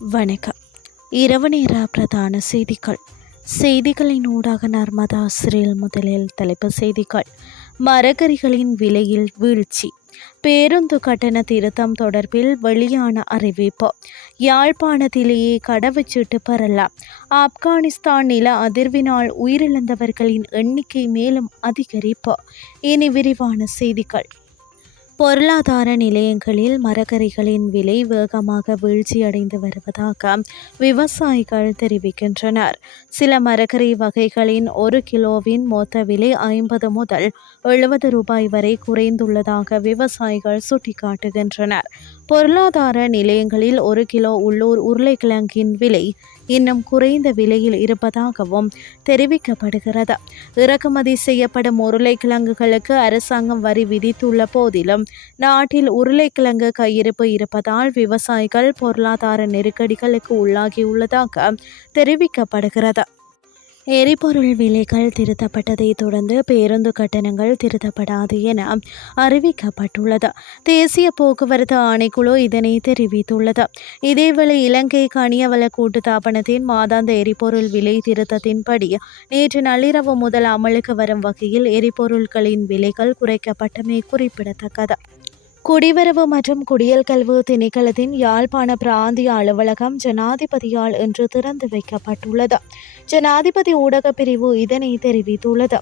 வணக்கம். இரவு நேர பிரதான செய்திகளின் ஊடாக நர்மதா சிறில். முதலில் தலைப்புச் செய்திகள். மரக்கறிகளின் விலையில் வீழ்ச்சி. பேருந்து கட்டண திருத்தம் தொடர்பில் வெளியான அறிவிப்பு. யாழ்ப்பாணத்திலேயே கடவுச்சீட்டு பெறலாம். ஆப்கானிஸ்தான் நில அதிர்வினால் உயிரிழந்தவர்களின் எண்ணிக்கை மேலும் அதிகரிப்பு. இனி விரிவான செய்திகள். பொருளாதார நிலையங்களில் மரக்கறிகளின் விலை வேகமாக வீழ்ச்சியடைந்து வருவதாக விவசாயிகள் தெரிவிக்கின்றனர். சில மரக்கறி வகைகளின் 1 கிலோவின் மொத்த விலை 50 முதல் 70 ரூபாய் வரை குறைந்துள்ளதாக விவசாயிகள் சுட்டிக்காட்டுகின்றனர். பொருளாதார நிலையங்களில் 1 கிலோ உள்ளூர் உருளைக்கிழங்கின் விலை இன்னும் குறைந்த விலையில் இருப்பதாகவும் தெரிவிக்கப்படுகிறது. இறக்குமதி செய்யப்படும் உருளைக்கிழங்குகளுக்கு அரசாங்கம் வரி விதித்துள்ள போதிலும் நாட்டில் உருளைக்கிழங்கு கையிருப்பு இருப்பதால் விவசாயிகள் பொருளாதார நெருக்கடிகளுக்கு உள்ளாகியுள்ளதாக தெரிவிக்கப்படுகிறது. எரிபொருள் விலைகள் திருத்தப்பட்டதை தொடர்ந்து பேருந்து கட்டணங்கள் திருத்தப்படாது என அறிவிக்கப்பட்டுள்ளது. தேசிய போக்குவரத்து ஆணைக்குழு இதனை தெரிவித்துள்ளது. இதேவேளை இலங்கை கனியவள கூட்டுத்தாபனத்தின் மாதாந்த எரிபொருள் விலை திருத்தத்தின்படி நேற்று நள்ளிரவு முதல் அமலுக்கு வரும் வகையில் எரிபொருட்களின் விலைகள் குறைக்கப்பட்டமை குறிப்பிடத்தக்கது. குடிவரவு மற்றும் குடியல்கல்வு திணைக்களத்தின் யாழ்ப்பாண பிராந்திய அலுவலகம் ஜனாதிபதியால் இன்று திறந்து வைக்கப்பட்டுள்ளது. ஜனாதிபதி ஊடகப் பிரிவு இதனை தெரிவித்துள்ளது.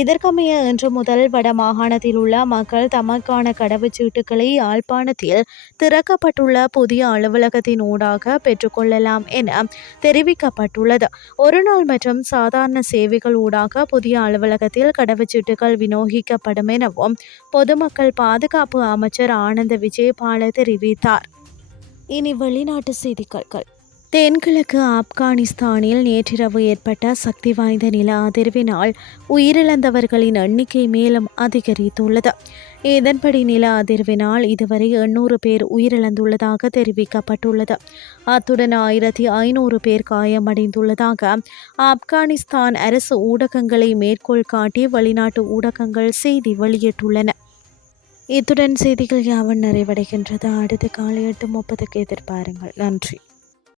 இதற்கமைய இன்று முதல் வடமாகாணத்தில் உள்ள மக்கள் தமக்கான கடவுச்சீட்டுகளை யாழ்ப்பாணத்தில் திறக்கப்பட்டுள்ள புதிய அலுவலகத்தின் ஊடாக பெற்றுக்கொள்ளலாம் என தெரிவிக்கப்பட்டுள்ளது. ஒருநாள் மற்றும் சாதாரண சேவைகள் ஊடாக புதிய அலுவலகத்தில் கடவுச்சீட்டுகள் விநியோகிக்கப்படும் எனவும் பொதுமக்கள் பாதுகாப்பு அமைச்சர் ஆனந்த விஜயபால தெரிவித்தார். இனி வெளிநாட்டு செய்திகள். தென்கிழக்கு ஆப்கானிஸ்தானில் நேற்றிரவு ஏற்பட்ட சக்தி வாய்ந்த நில அதிர்வினால் உயிரிழந்தவர்களின் எண்ணிக்கை மேலும் அதிகரித்துள்ளது. இதன்படி நில அதிர்வினால் இதுவரை 800 பேர் உயிரிழந்துள்ளதாக தெரிவிக்கப்பட்டுள்ளது. அத்துடன் 1500 பேர் காயமடைந்துள்ளதாக ஆப்கானிஸ்தான் அரசு ஊடகங்களை மேற்கோள் காட்டி வெளிநாட்டு ஊடகங்கள் செய்தி வெளியிட்டுள்ளன. இத்துடன் செய்திகள் யாவும் நிறைவடைகின்றது. அடுத்த காலை 8:30க்கு எதிர்பாருங்கள். நன்றி.